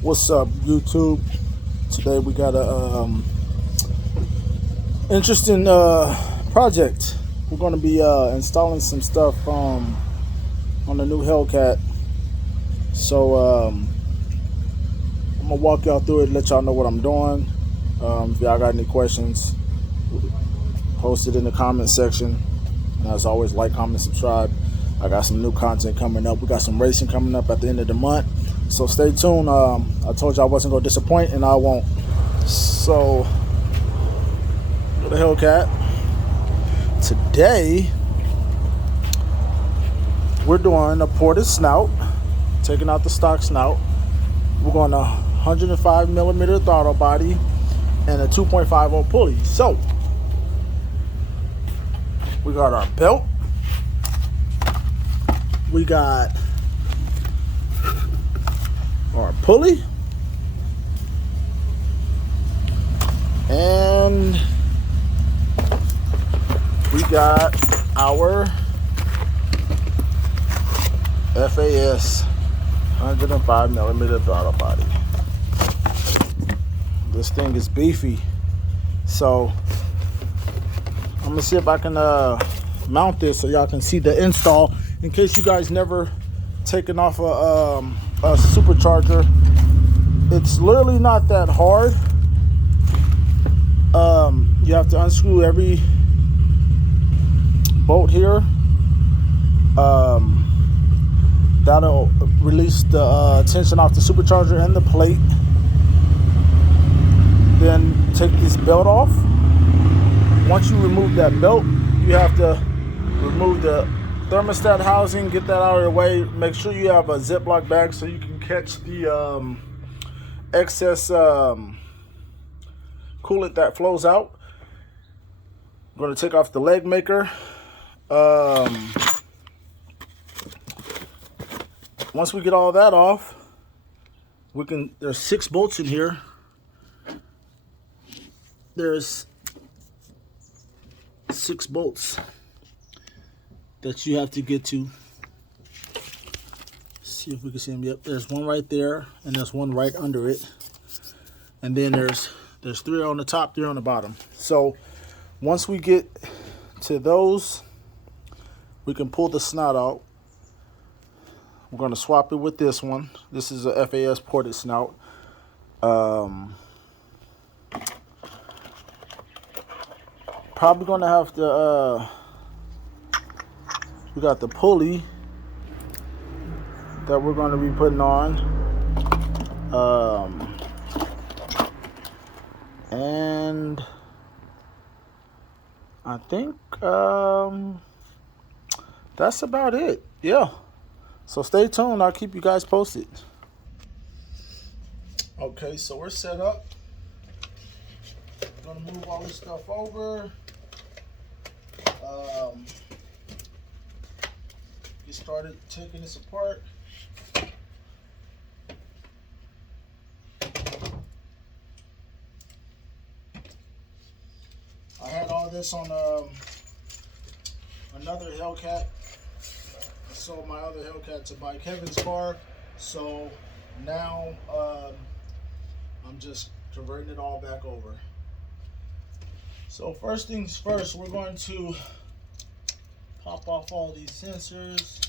What's up, YouTube? Today we got a interesting project. We're going to be installing some stuff on the new Hellcat. So I'm gonna walk y'all through it, let y'all know what I'm doing. If y'all got any questions, post it in the comment section. And as always, like, comment, subscribe. I got some new content coming up. We got some racing coming up at the end of the month. So stay tuned. I told you I wasn't going to disappoint, and I won't. So, what the Hellcat. Today, we're doing a ported snout, taking out the stock snout. We're going to 105 millimeter throttle body and a 2.50 pulley. So, we got our belt. We got our pulley. And we got our FAS 105 millimeter throttle body. This thing is beefy. So I'm gonna see if I can mount this so y'all can see the install in case you guys never taken off a supercharger. It's literally not that hard. You have to unscrew every bolt here. That'll release the tension off the supercharger and the plate. Then take this belt off. Once you remove that belt, you have to remove the thermostat housing, get that out of the way. Make sure you have a Ziploc bag so you can catch the excess coolant that flows out. I'm going to take off the leg maker. Once we get all that off, there's 6 bolts in here. There's 6 bolts that you have to get to. See if we can see them. Yep, there's one right there, and there's one right under it. And then there's 3 on the top, 3 on the bottom. So once we get to those, we can pull the snout out. We're going to swap it with this one. This is a FAS ported snout. Probably going to have to, we got the pulley that we're going to be putting on. And I think that's about it. Yeah. So stay tuned. I'll keep you guys posted. Okay, so we're set up. We're gonna move all this stuff over. Get started taking this apart. I had all this on another Hellcat. I sold my other Hellcat to buy Kevin's car, so now I'm just converting it all back over. So first things first, we're going to pop off all these sensors.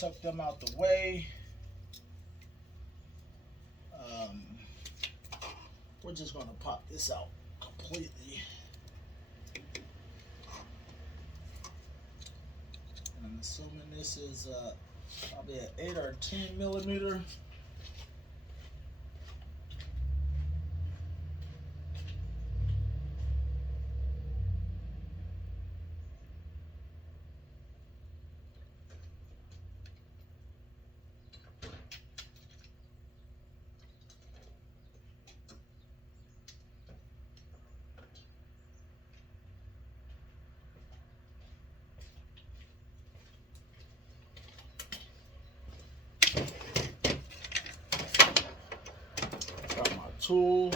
Tuck them out the way. We're just going to pop this out completely. And I'm assuming this is probably an 8 or 10 millimeter. tools.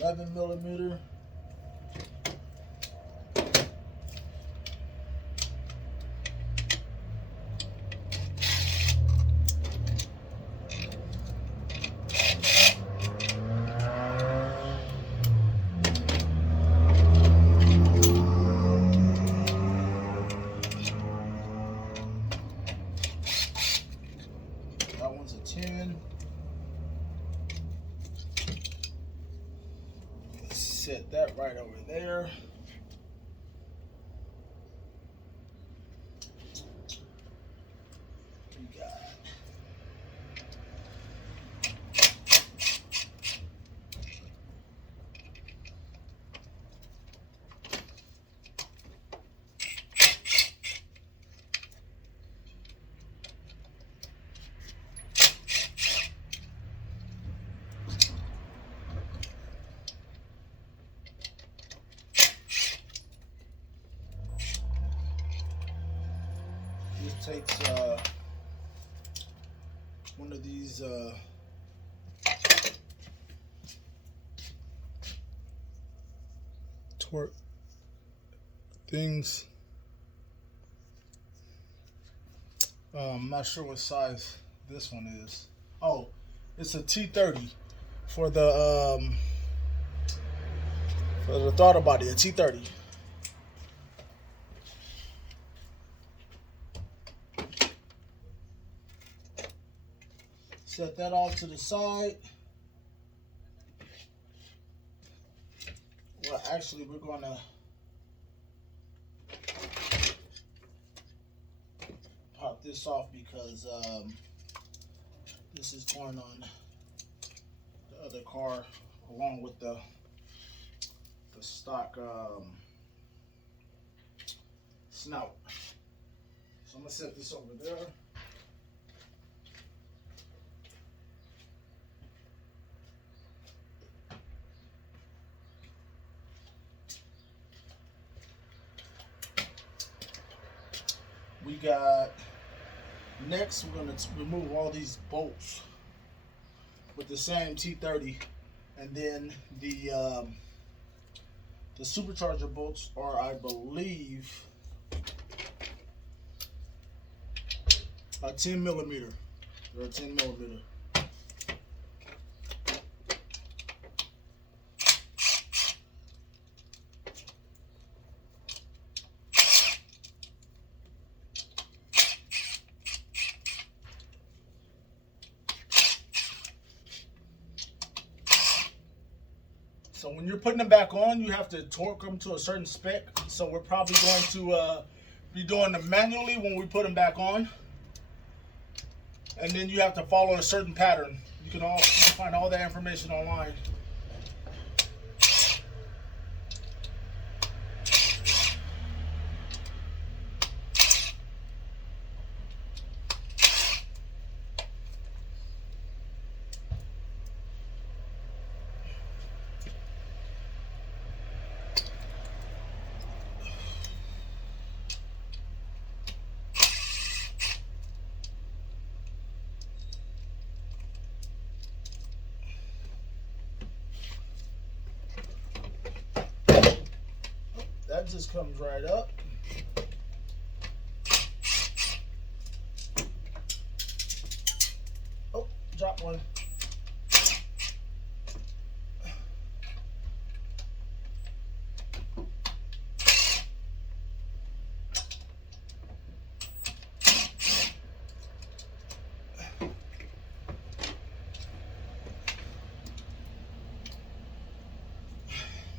$11mm. That one's a 10. Set that right over there. We got this takes one of these torque things. I'm not sure what size this one is. Oh, it's a T30 for the throttle body, a T30. Set that off to the side. Well, actually, we're gonna pop this off because this is going on the other car along with the stock snout. So I'm gonna set this over there. We got, next we're going to remove all these bolts with the same T30, and then the supercharger bolts are, I believe, a 10mm. They're a 10mm. So when you're putting them back on, you have to torque them to a certain spec. So we're probably going to be doing them manually when we put them back on. And then you have to follow a certain pattern. You can find all that information online. That just comes right up. Oh, drop one.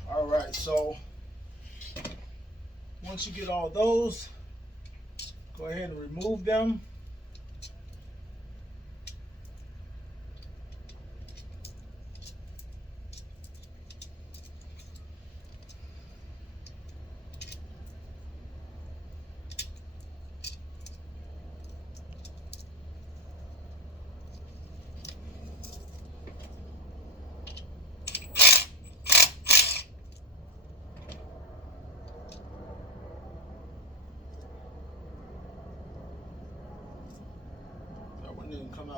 All right, so once you get all those, go ahead and remove them.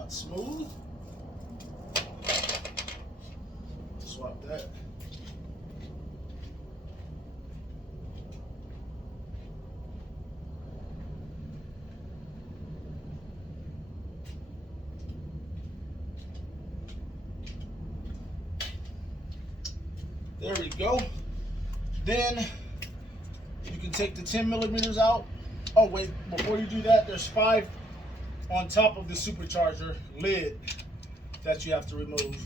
not smooth. Swap that. There we go. Then you can take the 10 millimeters out. Oh wait, before you do that, there's 5 on top of the supercharger lid that you have to remove.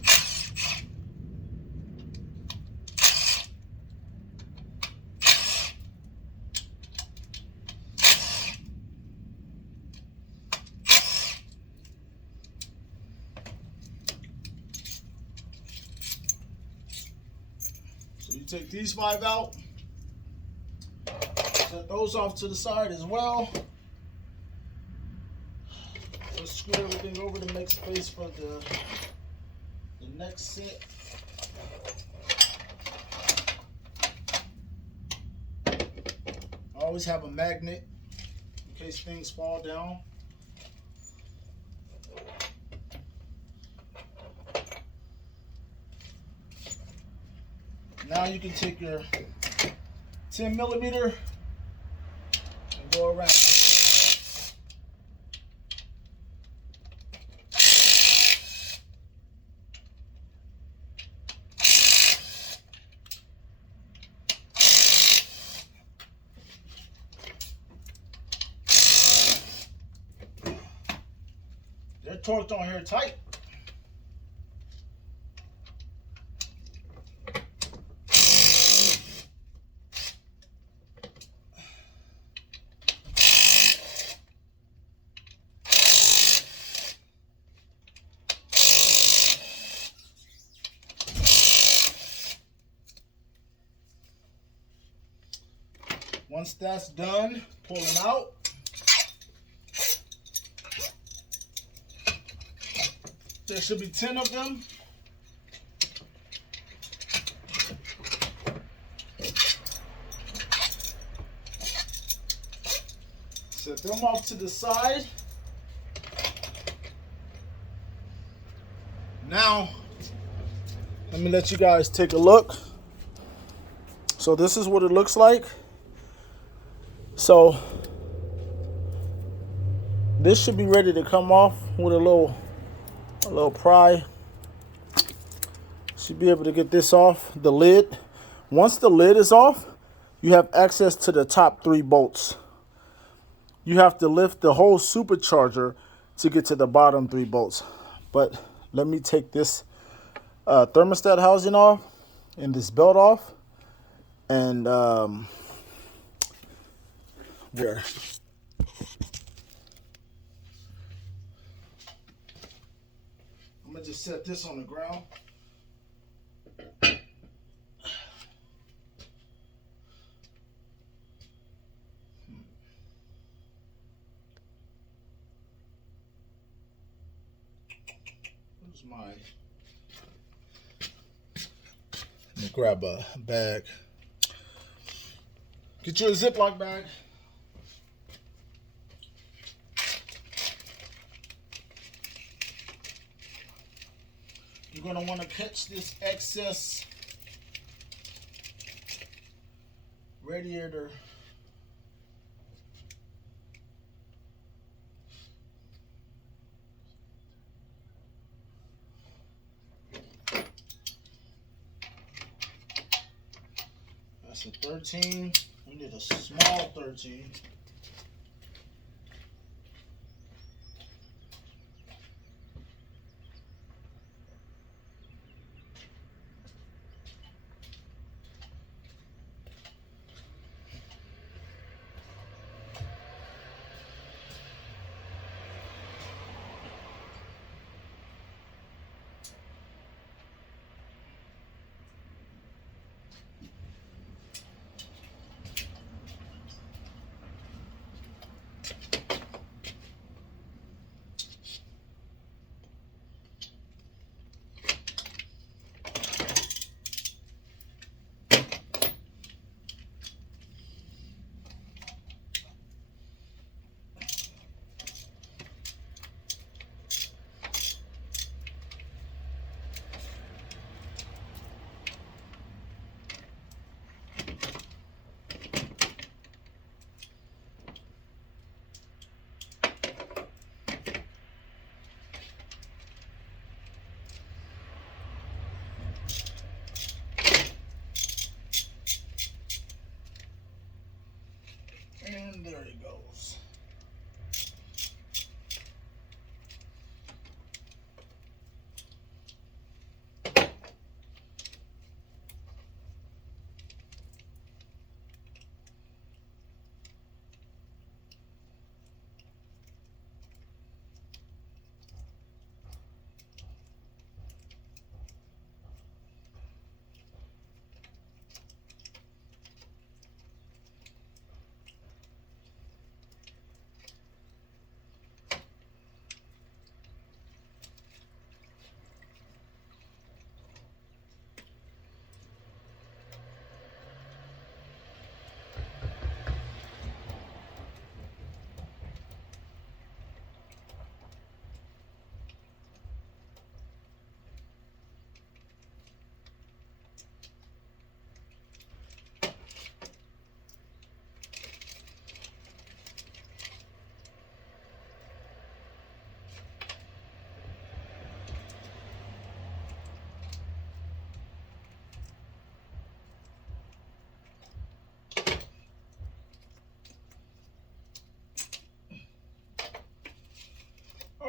So you take these 5 out, set those off to the side as well. Let's screw everything over to make space for the next set. I always have a magnet in case things fall down. Now you can take your 10 millimeter and go around. They're torqued on here tight. Once that's done, pull them out. There should be 10 of them. Set them off to the side. Now, let me let you guys take a look. So this is what it looks like. So this should be ready to come off with a little pry. Should be able to get this off the lid. Once the lid is off, you have access to the top 3 bolts. You have to lift the whole supercharger to get to the bottom 3 bolts. But let me take this thermostat housing off and this belt off, and there. I'm gonna just set this on the ground. Where's my? Let me grab a bag. Get you a Ziploc bag. You're going to want to catch this excess radiator that's a 13. We need a small 13.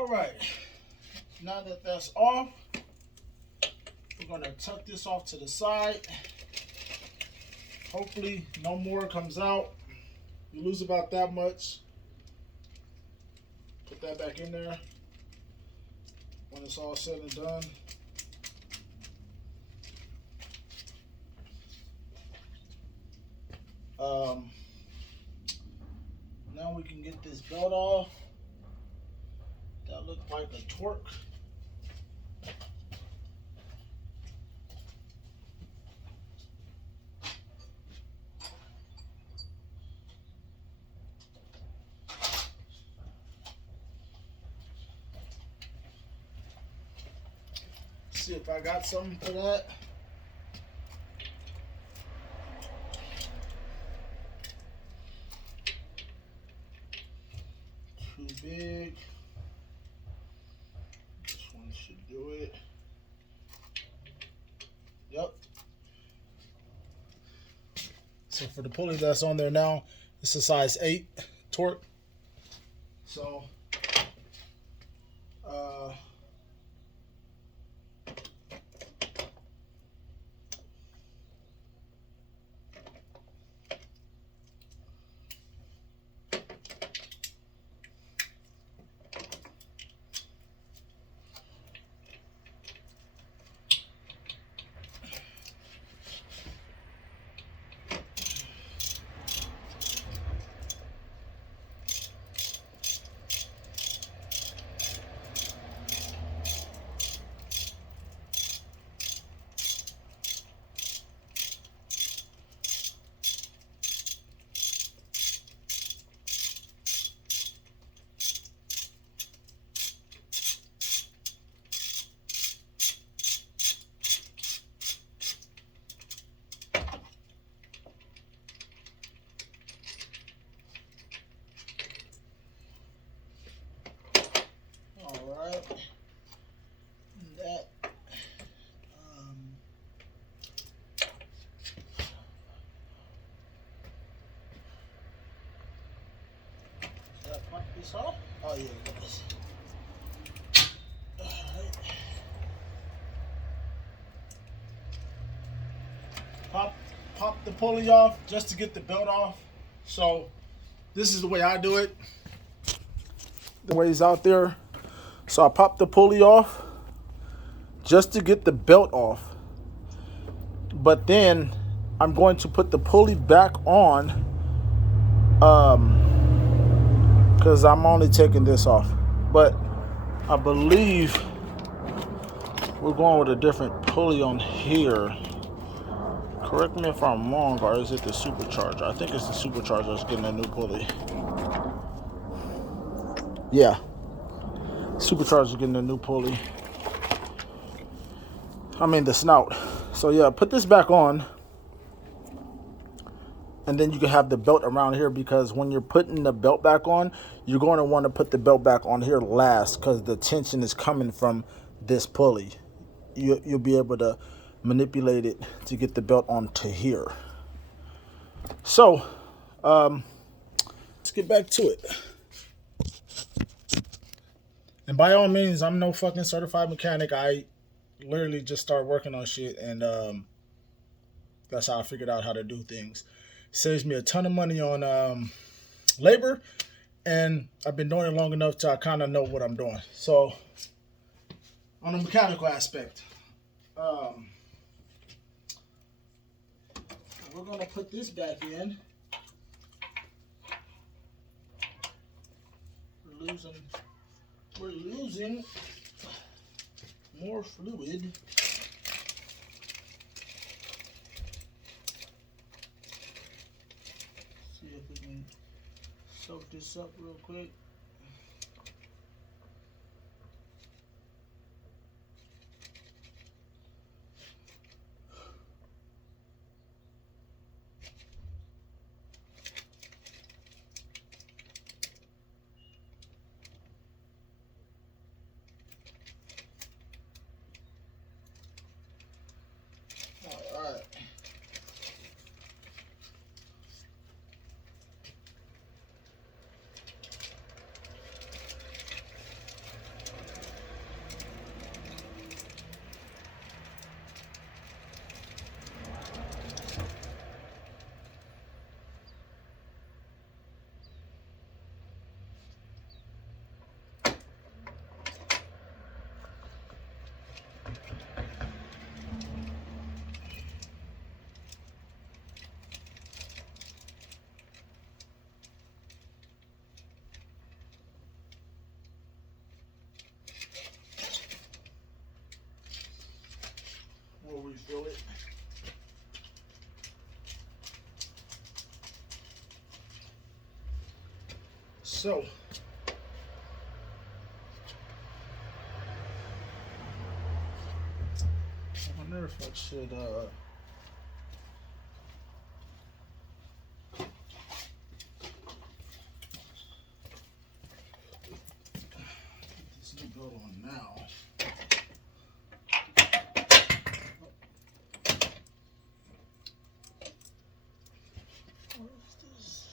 right, now that that's off, we're gonna tuck this off to the side. Hopefully no more comes out. You lose about that much. Put that back in there when it's all said and done. Now we can get this belt off. That looked like a torque. See if I got something for that. Too big. This one should do it. Yep. So for the pulley that's on there now, it's a size 8 torque. So this off? Oh yeah, it is. Alright. Pop the pulley off just to get the belt off. So this is the way I do it. The way it's out there. So I pop the pulley off just to get the belt off. But then I'm going to put the pulley back on because I'm only taking this off. But I believe we're going with a different pulley on here. Correct me if I'm wrong, or is it the supercharger? I think it's the supercharger that's getting a new pulley. Yeah. Supercharger's getting a new pulley. I mean the snout. So yeah, put this back on. And then you can have the belt around here, because when you're putting the belt back on, you're going to want to put the belt back on here last, because the tension is coming from this pulley. You'll be able to manipulate it to get the belt onto here. So let's get back to it. And by all means, I'm no fucking certified mechanic. I literally just started working on shit, and that's how I figured out how to do things. Saves me a ton of money on labor, and I've been doing it long enough to I kind of know what I'm doing. So on the mechanical aspect, we're gonna put this back in. We're losing more fluid. See if we can soak this up real quick. So I wonder if I should get this new belt on now. What is this?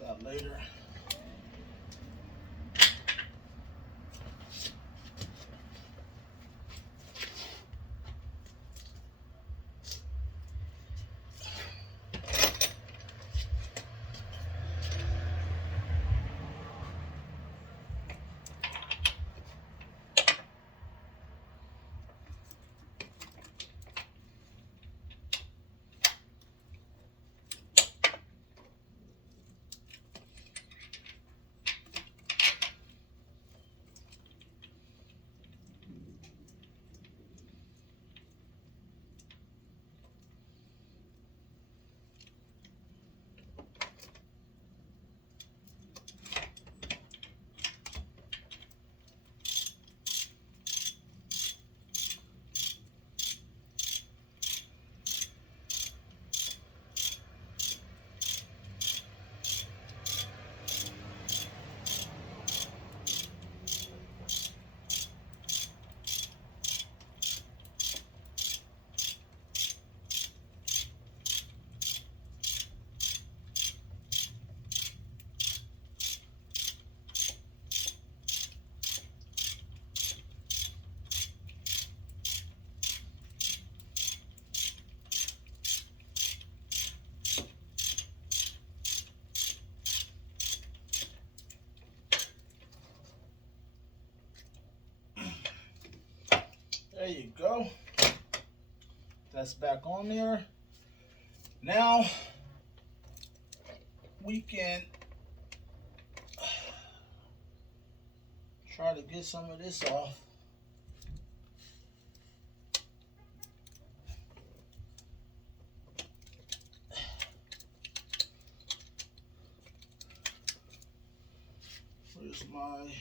That later. There you go. That's back on there. Now we can try to get some of this off. Where's my...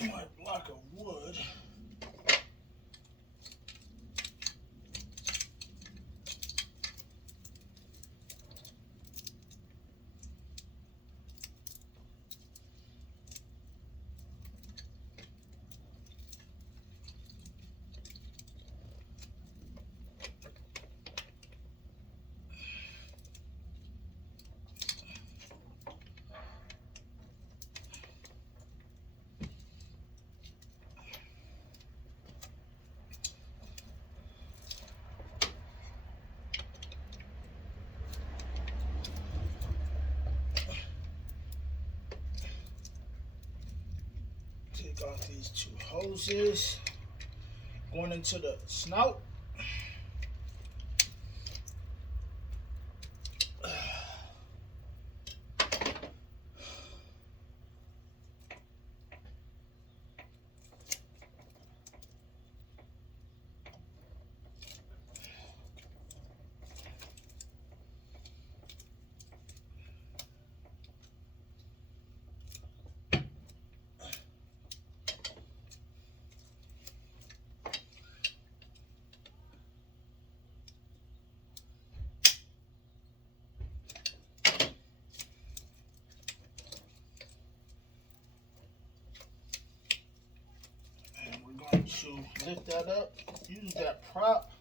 my block of wood. Take off these two hoses. Going into the snout. To lift that up, use that prop.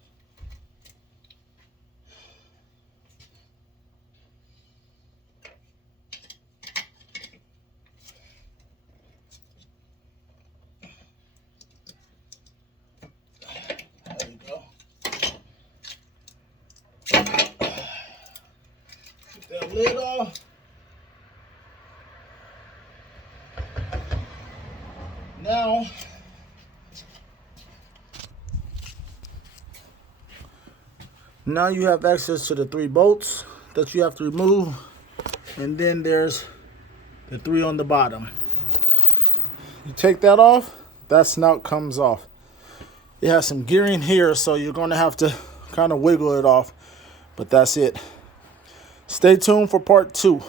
the lid off. Now you have access to the 3 bolts that you have to remove, and then there's the 3 on the bottom. You take that off, that snout comes off. It has some gearing here, so you're going to have to kind of wiggle it off, but that's it. Stay tuned for part 2.